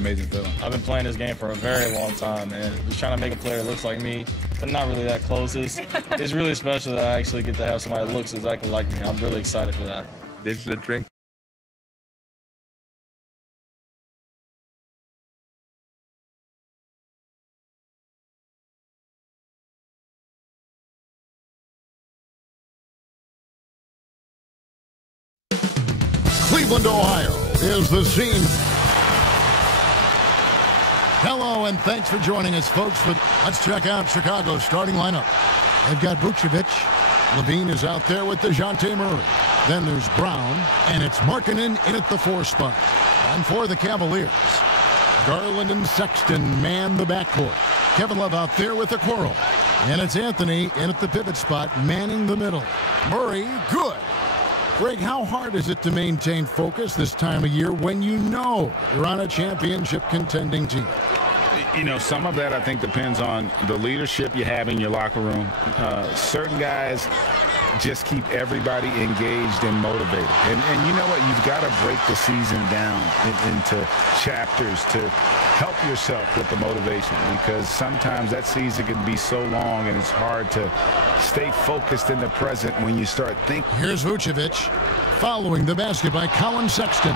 amazing feeling. I've been playing this game for a very long time, and just trying to make a player that looks like me, but not really that close. It's really special that I actually get to have somebody that looks exactly like me. I'm really excited for that. This is a drink. Cleveland, Ohio is the scene. Hello, and thanks for joining us, folks. But let's check out Chicago's starting lineup. They've got Vucevic. Levine is out there with DeJounte Murray. Then there's Brown, and it's Markkanen in at the 4 spot. And for the Cavaliers, Garland and Sexton man the backcourt. Kevin Love out there with Okoro. And it's Anthony in at the pivot spot, manning the middle. Murray, good. Greg, how hard is it to maintain focus this time of year when you know you're on a championship contending team? You know, some of that I think depends on the leadership you have in your locker room. Certain guys just keep everybody engaged and motivated. And you know what? You've got to break the season down into chapters to help yourself with the motivation, because sometimes that season can be so long and it's hard to stay focused in the present when you start thinking. Here's Vucevic following the basket by Colin Sexton.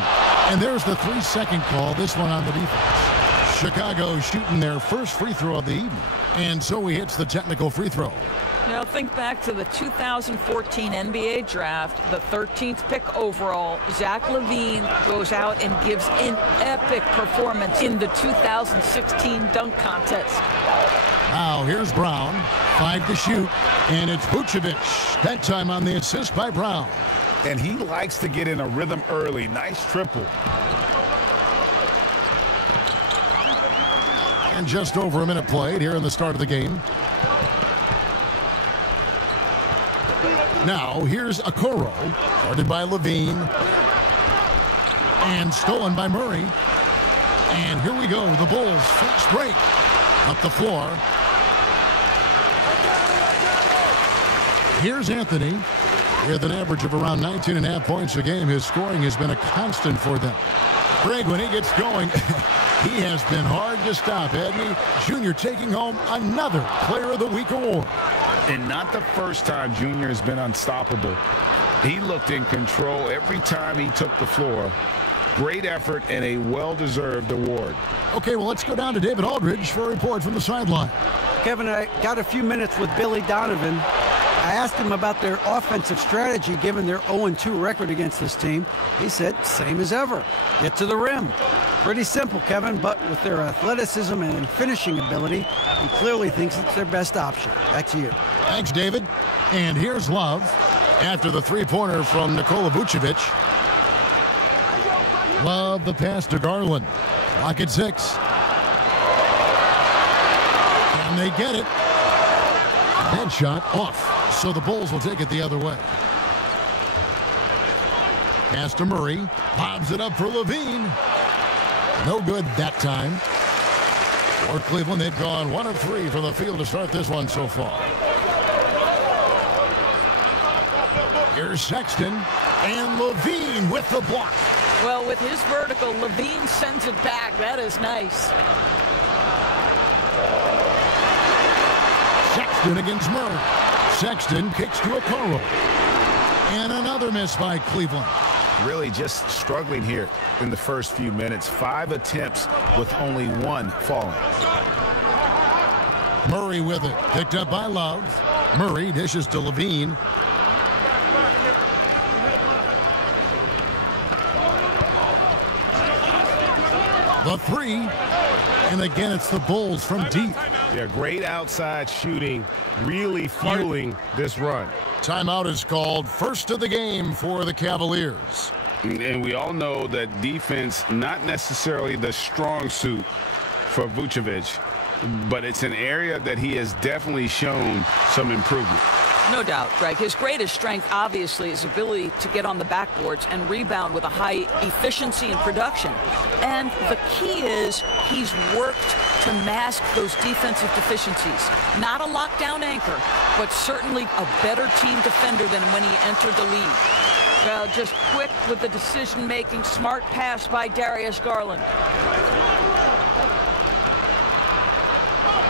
And there's the 3-second call, this one on the defense. Chicago shooting their first free throw of the evening. And so he hits the technical free throw. Now think back to the 2014 NBA draft, the 13th pick overall. Zach LaVine goes out and gives an epic performance in the 2016 dunk contest. Now here's Brown, 5 to shoot, and it's Vucevic. That time on the assist by Brown. And he likes to get in a rhythm early. Nice triple. And just over a minute played here in the start of the game. Now, here's Okoro, guarded by Levine, and stolen by Murray. And here we go, the Bulls, fast break, up the floor. Here's Anthony, with an average of around 19.5 points a game. His scoring has been a constant for them. Greg, when he gets going, he has been hard to stop, hasn't he? Junior taking home another Player of the Week award. And not the first time Junior has been unstoppable. He looked in control every time he took the floor. Great effort and a well-deserved award. Okay, well, let's go down to David Aldridge for a report from the sideline. Kevin, I got a few minutes with Billy Donovan. I asked him about their offensive strategy given their 0-2 record against this team. He said, same as ever. Get to the rim. Pretty simple, Kevin, but with their athleticism and finishing ability, he clearly thinks it's their best option. Back to you. Thanks, David. And here's Love after the three-pointer from Nikola Vucevic. Love the pass to Garland. Clock at 6. And they get it. That shot off. So the Bulls will take it the other way. Pass to Murray. Lobs it up for Levine. No good that time. For Cleveland, they've gone 1 of 3 from the field to start this one so far. Here's Sexton, and Levine with the block. Well, with his vertical, Levine sends it back. That is nice. Sexton against Murray. Sexton kicks to Okoro. And another miss by Cleveland. Really just struggling here in the first few minutes. 5 attempts with only 1 falling. Murray with it. Picked up by Love. Murray dishes to Levine. The 3. And again, it's the Bulls from deep. Yeah, great outside shooting, really fueling this run. Timeout is called. First of the game for the Cavaliers. And we all know that defense, not necessarily the strong suit for Vucevic, but it's an area that he has definitely shown some improvement. No doubt, Greg. His greatest strength, obviously, is ability to get on the backboards and rebound with a high efficiency and production. And the key is he's worked to mask those defensive deficiencies. Not a lockdown anchor, but certainly a better team defender than when he entered the league. Well, just quick with the decision-making, smart pass by Darius Garland.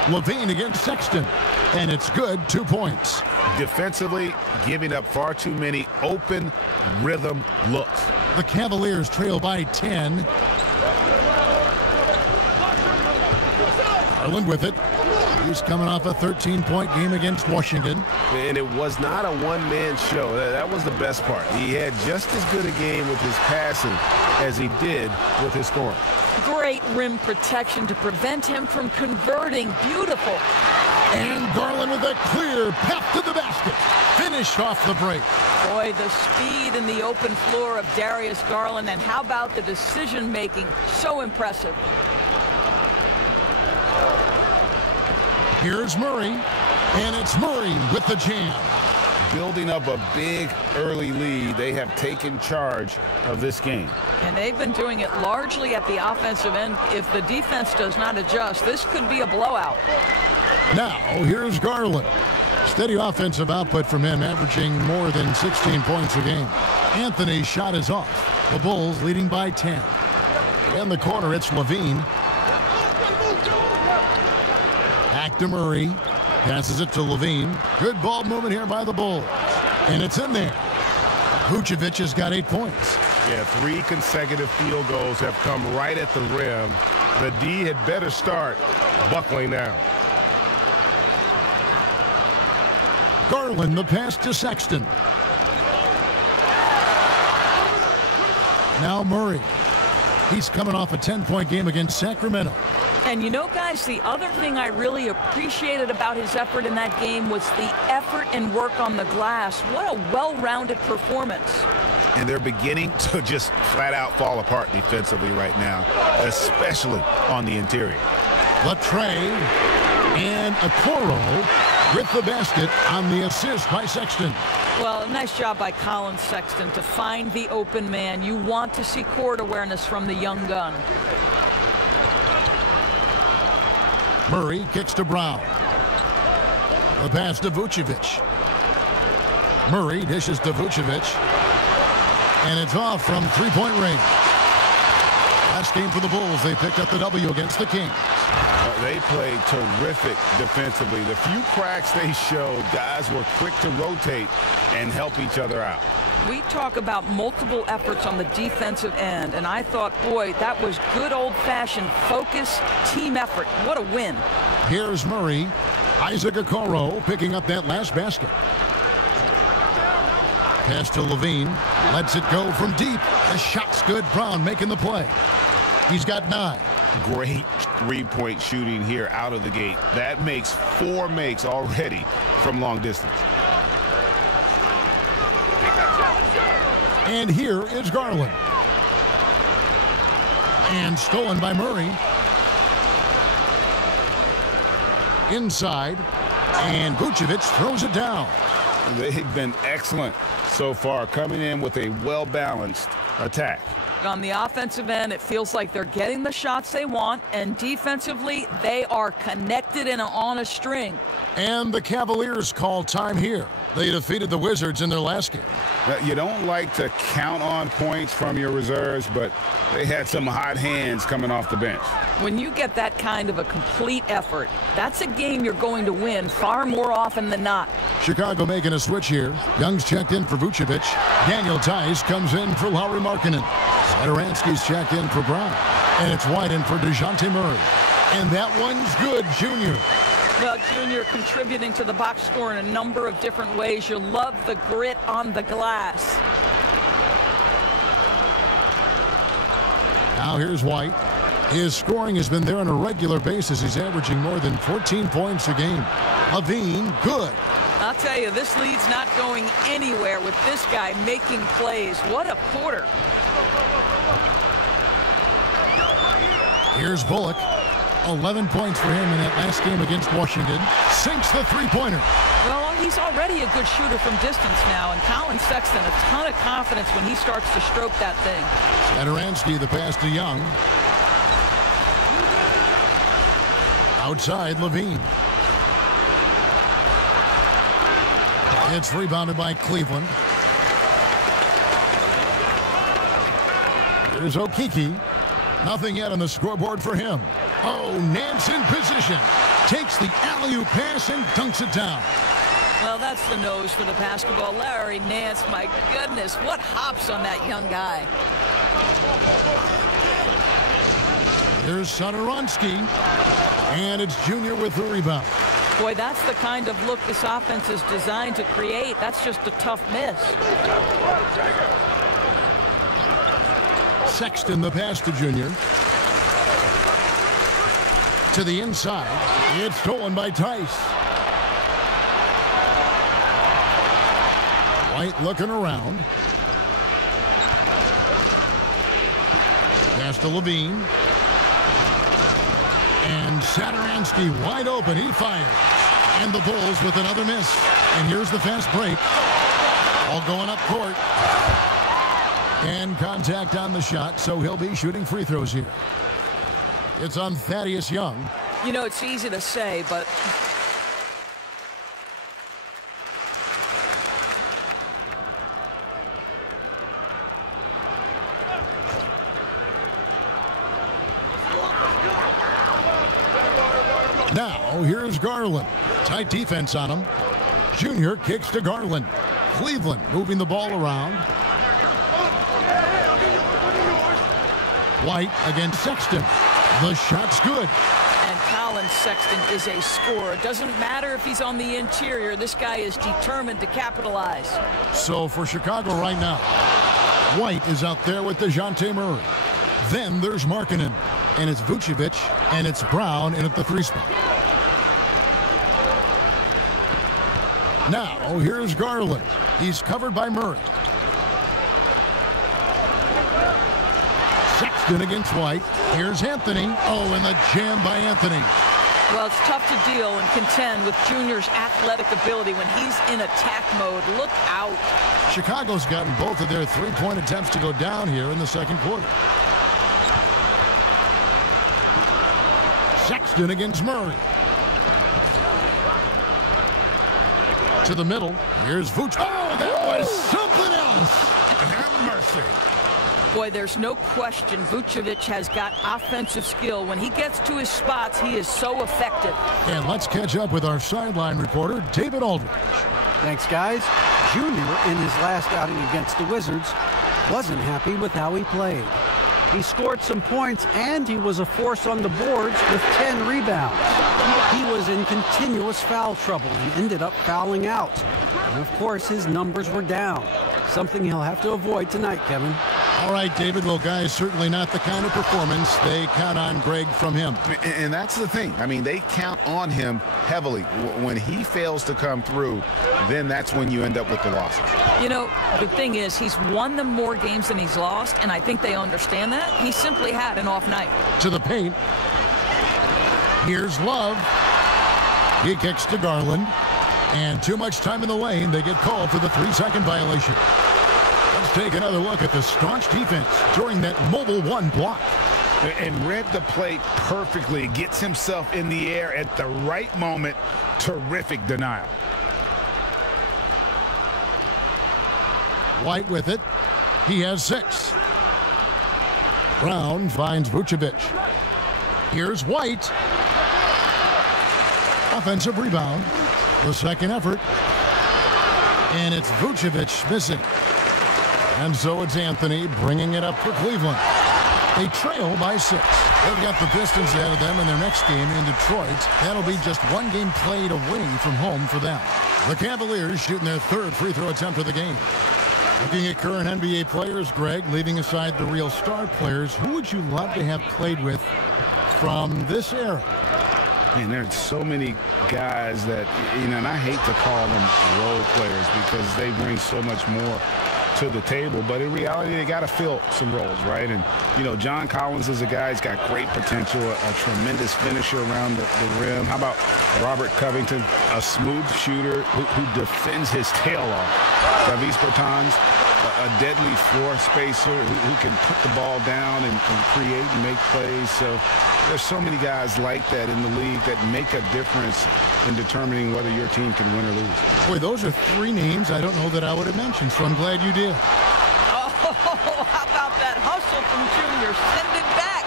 LaVine against Sexton. And it's good, 2 points. Defensively, giving up far too many open rhythm looks. The Cavaliers trail by 10. Garland with it. He's coming off a 13-point game against Washington. And it was not a one-man show. That was the best part. He had just as good a game with his passing as he did with his scoring. Great rim protection to prevent him from converting. Beautiful. And Garland with a clear path to the basket. Finished off the break. Boy, the speed and the open floor of Darius Garland, and how about the decision-making? So impressive. Here's Murray, and it's Murray with the jam. Building up a big early lead, they have taken charge of this game. And they've been doing it largely at the offensive end. If the defense does not adjust, this could be a blowout. Now, here's Garland. Steady offensive output from him, averaging more than 16 points a game. Anthony's shot is off. The Bulls leading by 10. In the corner, it's LaVine. Back to Murray. Passes it to LaVine. Good ball movement here by the Bulls. And it's in there. Vucevic has got 8 points. Yeah, 3 consecutive field goals have come right at the rim. The D had better start buckling down. Garland, the pass to Sexton. Now Murray. He's coming off a 10-point game against Sacramento. And you know, guys, the other thing I really appreciated about his effort in that game was the effort and work on the glass. What a well-rounded performance. And they're beginning to just flat out fall apart defensively right now, especially on the interior. Latrey and Okoro with the basket on the assist by Sexton. Well, nice job by Colin Sexton to find the open man. You want to see court awareness from the young gun. Murray kicks to Brown. The pass to Vucevic. Murray dishes to Vucevic. And it's off from three-point range. Last game for the Bulls. They picked up the W against the Kings. They played terrific defensively. The few cracks they showed, guys were quick to rotate and help each other out. We talk about multiple efforts on the defensive end, and I thought, boy, that was good old-fashioned focus, team effort. What a win. Here's Murray. Isaac Okoro picking up that last basket. Pass to LaVine. Lets it go from deep. The shot's good. Brown making the play. He's got 9. Great three-point shooting here out of the gate. That makes 4 makes already from long distance. And here is Garland. And stolen by Murray. Inside. And Vucevic throws it down. They've been excellent so far, coming in with a well-balanced attack. On the offensive end, it feels like they're getting the shots they want, and defensively, they are connected and on a string. And the Cavaliers call time here. They defeated the Wizards in their last game. You don't like to count on points from your reserves, but they had some hot hands coming off the bench. When you get that kind of a complete effort, that's a game you're going to win far more often than not. Chicago making a switch here. Young's checked in for Vucevic. Daniel Tice comes in for Lauri Markkanen. Satoransky's checked in for Brown. And it's White in for DeJounte Murray. And that one's good, Junior. Well, Junior contributing to the box score in a number of different ways. You love the grit on the glass. Now here's White. His scoring has been there on a regular basis. He's averaging more than 14 points a game. LaVine, good. I'll tell you, this lead's not going anywhere with this guy making plays. What a quarter. Here's Bullock. 11 points for him in that last game against Washington. Sinks the three-pointer. Well, he's already a good shooter from distance now, and Colin Sexton, a ton of confidence when he starts to stroke that thing. Satoransky, the pass to Young. Outside, LaVine. It's rebounded by Cleveland. Here's Okeke. Nothing yet on the scoreboard for him. Oh, Nance in position. takes the alley-oop pass and dunks it down. Well, that's the nose for the basketball. Larry Nance, my goodness, what hops on that young guy. Here's Satoransky, and it's Junior with the rebound. Boy, that's the kind of look this offense is designed to create. That's just a tough miss. Sexton the pass to Junior. To the inside. It's stolen by Tice. White looking around. Pass to Levine. And Satoransky wide open. He fires. And the Bulls with another miss. And here's the fast break. All going up court. And contact on the shot, so he'll be shooting free throws here. It's on Thaddeus Young. You know, it's easy to say, but now, here's Garland. Tight defense on him. Junior kicks to Garland. Cleveland moving the ball around. White against Sexton. The shot's good. and Colin Sexton is a scorer. It doesn't matter if he's on the interior. This guy is determined to capitalize. So for Chicago right now, White is out there with DeJounte Murray. Then there's Markkanen, and it's Vucevic, and it's Brown in at the 3 spot. Now, here's Garland. He's covered by Murray. Sexton against White. Here's Anthony. Oh, and the jam by Anthony. Well, it's tough to deal and contend with Junior's athletic ability when he's in attack mode. Look out. Chicago's gotten both of their three-point attempts to go down here in the second quarter. Sexton against Murray. To the middle. Here's Vucevic. Oh, that was something else. Have mercy. Boy, there's no question Vucevic has got offensive skill. When he gets to his spots, he is so effective. And let's catch up with our sideline reporter, David Aldridge. Thanks, guys. Junior, in his last outing against the Wizards, wasn't happy with how he played. He scored some points, and he was a force on the boards with 10 rebounds. He was in continuous foul trouble and ended up fouling out. And, of course, his numbers were down. Something he'll have to avoid tonight, Kevin. All right, David. Well, guys, certainly not the kind of performance they count on, Greg, from him. And that's the thing. I mean, they count on him heavily. When he fails to come through, then that's when you end up with the losses. You know, the thing is, he's won them more games than he's lost, and I think they understand that. He simply had an off night. To the paint. Here's Love. He kicks to Garland. And too much time in the lane. They get called for the 3-second violation. Let's take another look at the staunch defense during that mobile 1 block. And read the play perfectly. Gets himself in the air at the right moment. Terrific denial. White with it. He has 6. Brown finds Vucevic. Here's White. Offensive rebound. The second effort. And it's Vucevic missing. And so it's Anthony bringing it up for Cleveland. They trail by 6. They've got the Pistons ahead of them in their next game in Detroit. That'll be just one game played away from home for them. The Cavaliers shooting their 3rd free throw attempt of the game. Looking at current NBA players, Greg, leaving aside the real star players, who would you love to have played with from this era? Man, there's so many guys that, you know, and I hate to call them role players because they bring so much more to the table, but in reality they got to fill some roles, right? And you know, John Collins is a guy who's got great potential, a tremendous finisher around the rim. How about Robert Covington, a smooth shooter who defends his tail off? Davis Bertans, a deadly floor spacer who can put the ball down and create and make plays. So there's so many guys like that in the league that make a difference in determining whether your team can win or lose. Boy, those are 3 names I don't know that I would have mentioned, so I'm glad you did. Oh, how about that hustle from Junior? Send it back.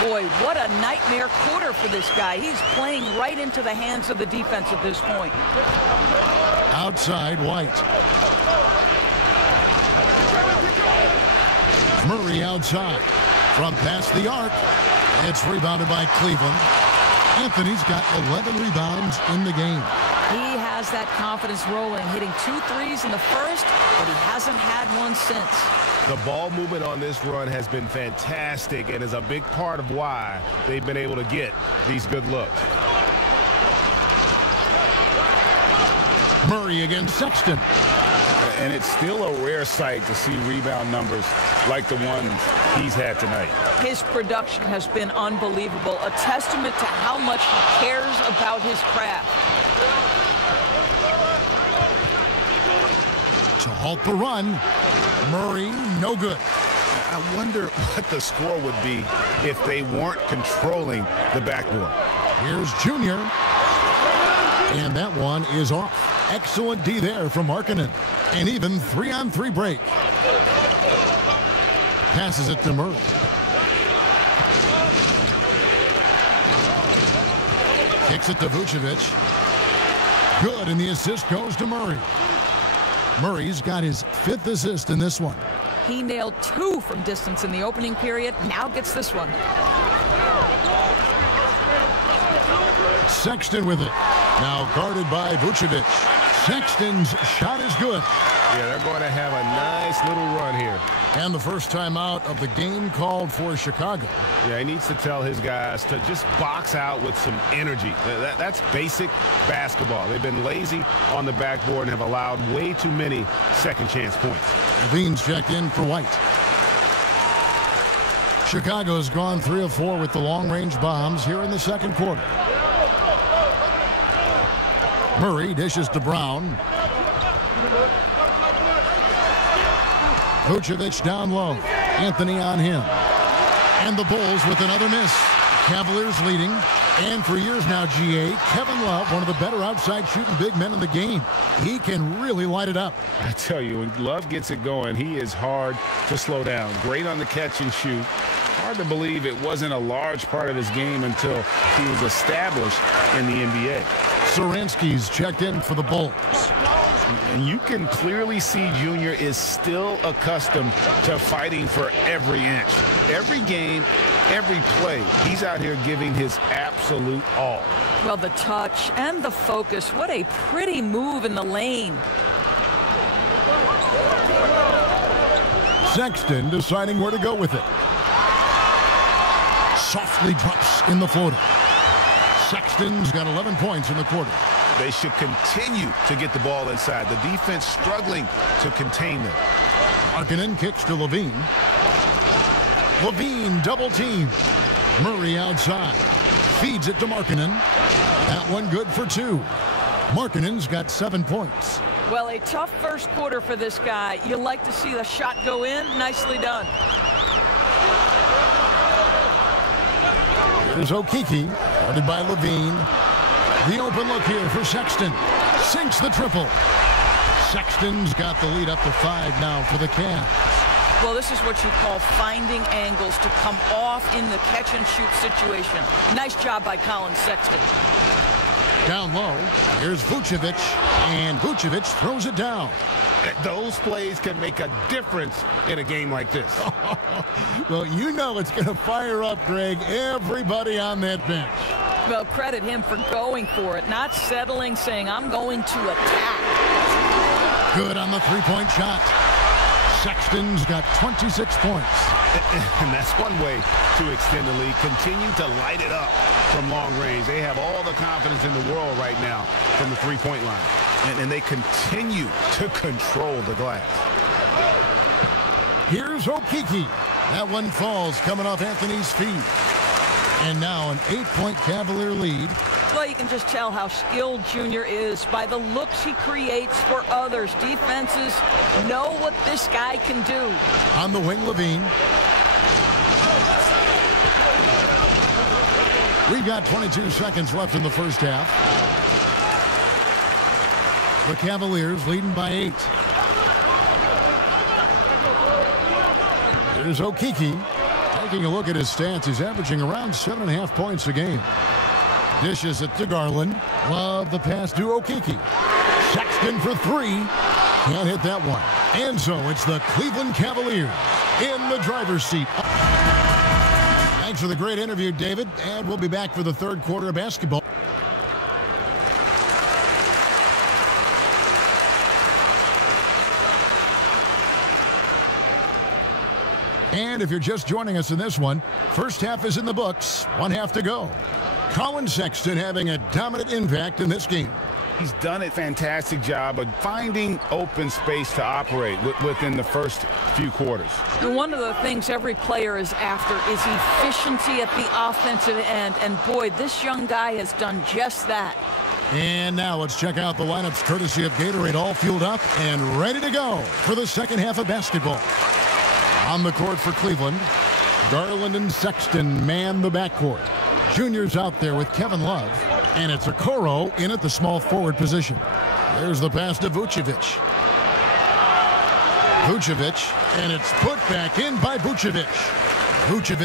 Boy, what a nightmare quarter for this guy. He's playing right into the hands of the defense at this point. Outside, White. Murray outside. From past the arc. It's rebounded by Cleveland. Anthony's got 11 rebounds in the game. He has that confidence rolling, hitting 2 threes in the first, but he hasn't had one since. The ball movement on this run has been fantastic and is a big part of why they've been able to get these good looks. Murray against Sexton. And it's still a rare sight to see rebound numbers like the ones he's had tonight. His production has been unbelievable, a testament to how much he cares about his craft. To halt the run, Murray, no good. I wonder what the score would be if they weren't controlling the backboard. Here's Junior. And that one is off. Excellent D there from Markkanen. An even 3-on-3 break. Passes it to Murray. Kicks it to Vucevic. Good, and the assist goes to Murray. Murray's got his 5th assist in this one. He nailed 2 from distance in the opening period, now gets this one. Sexton with it. Now guarded by Vucevic. Sexton's shot is good. Yeah, they're going to have a nice little run here. And the first time out of the game called for Chicago. Yeah, he needs to tell his guys to just box out with some energy. That's basic basketball. They've been lazy on the backboard and have allowed way too many second chance points. Levine's checked in for White. Chicago's gone 3 of 4 with the long-range bombs here in the second quarter. Murray dishes to Brown. Vucevic down low. Anthony on him. And the Bulls with another miss. Cavaliers leading. And for years now, GA, Kevin Love, one of the better outside shooting big men in the game. He can really light it up. I tell you, when Love gets it going, he is hard to slow down. Great on the catch and shoot. Hard to believe it wasn't a large part of his game until he was established in the NBA. Saransky's checked in for the Bulls. And you can clearly see Junior is still accustomed to fighting for every inch. Every game, every play, he's out here giving his absolute all. Well, the touch and the focus, what a pretty move in the lane. Sexton deciding where to go with it. Softly drops in the floater. Sexton's got 11 points in the quarter. They should continue to get the ball inside. The defense struggling to contain them. Markkanen kicks to Levine. Levine double team. Murray outside. Feeds it to Markkanen. That one good for 2. Markkanen's got 7 points. Well, a tough first quarter for this guy. You like to see the shot go in. Nicely done. Here's Okeke, guarded by Levine. The open look here for Sexton. Sinks the triple. Sexton's got the lead up to 5 now for the Cavs. Well, this is what you call finding angles to come off in the catch-and-shoot situation. Nice job by Colin Sexton. Down low, here's Vucevic, and Vucevic throws it down. Those plays can make a difference in a game like this. Well, you know it's going to fire up, Greg, everybody on that bench. Well, credit him for going for it, not settling, saying, I'm going to attack. Good on the three-point shot. Sexton's got 26 points. And that's one way to extend the lead. Continue to light it up from long range. They have all the confidence in the world right now from the three-point line. And they continue to control the glass. Here's Okeke. That one falls coming off Anthony's feet. And now an 8-point Cavalier lead. Well, you can just tell how skilled Junior is by the looks he creates for others. Defenses know what this guy can do. On the wing, Levine. We've got 22 seconds left in the first half. The Cavaliers leading by 8. Here's Okeke. Taking a look at his stats, he's averaging around 7.5 points a game. Dishes it to Garland. Love the pass to Okeke. Sexton for three. Can't hit that one. And so it's the Cleveland Cavaliers in the driver's seat. Thanks for the great interview, David. And we'll be back for the third quarter of basketball. And if you're just joining us in this one, first half is in the books. 1 half to go. Colin Sexton having a dominant impact in this game. He's done a fantastic job of finding open space to operate within the first few quarters. And one of the things every player is after is efficiency at the offensive end. And boy, this young guy has done just that. And now let's check out the lineups courtesy of Gatorade, all fueled up and ready to go for the second half of basketball. On the court for Cleveland, Garland and Sexton man the backcourt. Junior's out there with Kevin Love, and it's Okoro in at the small forward position. There's the pass to Vucevic. Vucevic, and it's put back in by Vucevic. Vucevic.